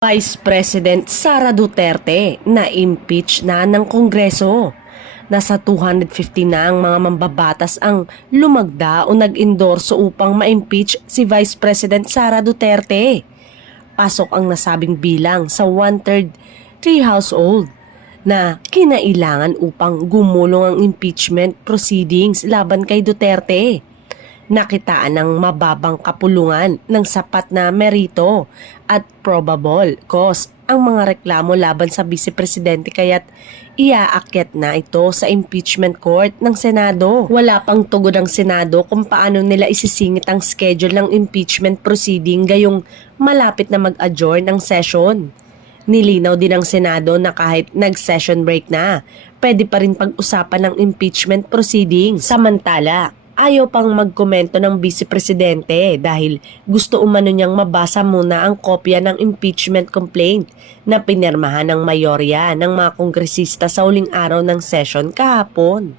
Vice President Sara Duterte na impeach na ng Kongreso. Nasa 250 na ang mga mambabatas ang lumagda o nag-endorso upang ma-impeach si Vice President Sara Duterte. Pasok ang nasabing bilang sa 1/3 3 household na kinailangan upang gumulong ang impeachment proceedings laban kay Duterte. Nakitaan ng mababang kapulungan ng sapat na merito at probable cause ang mga reklamo laban sa Vice Presidente kaya't iaakyat na ito sa impeachment court ng Senado. Wala pang tugon ng Senado kung paano nila isisingit ang schedule ng impeachment proceeding gayong malapit na mag-adjourn ng session. Nilinaw din ng Senado na kahit nag-session break na, pwede pa rin pag-usapan ng impeachment proceedings. Samantala, ayaw pang magkomento ng Vice Presidente dahil gusto umano niyang mabasa muna ang kopya ng impeachment complaint na pinirmahan ng mayorya ng mga kongresista sa huling araw ng session kahapon.